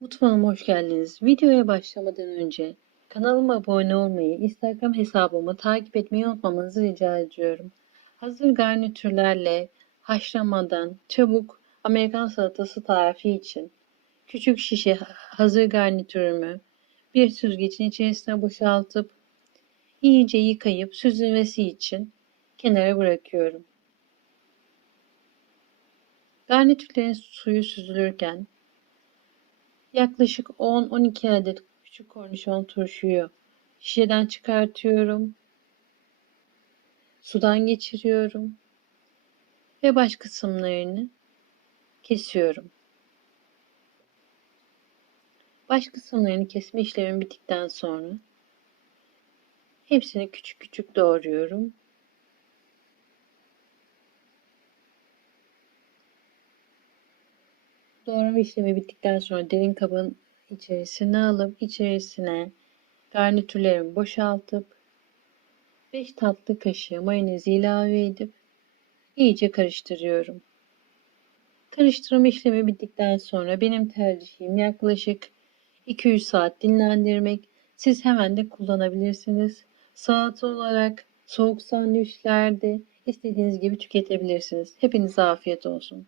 Mutfağıma hoş geldiniz. Videoya başlamadan önce kanalıma abone olmayı, Instagram hesabımı takip etmeyi unutmamanızı rica ediyorum. Hazır garnitürlerle haşlamadan çabuk Amerikan salatası tarifi için küçük şişe hazır garnitürümü bir süzgecin içerisine boşaltıp iyice yıkayıp süzülmesi için kenara bırakıyorum. Garnitürlerin suyu süzülürken Yaklaşık 10-12 adet küçük kornişon turşuyu şişeden çıkartıyorum. Sudan geçiriyorum. Ve baş kısımlarını kesiyorum. Baş kısımlarını kesme işlemi bittikten sonra hepsini küçük küçük doğruyorum. Doğrama işlemi bittikten sonra derin kabın içerisine alıp içerisine garnitürlerimi boşaltıp 5 tatlı kaşığı mayonez ilave edip iyice karıştırıyorum. Karıştırma işlemi bittikten sonra benim tercihim yaklaşık 2-3 saat dinlendirmek. Siz hemen de kullanabilirsiniz. Salata olarak soğuk sandviçlerde istediğiniz gibi tüketebilirsiniz. Hepinize afiyet olsun.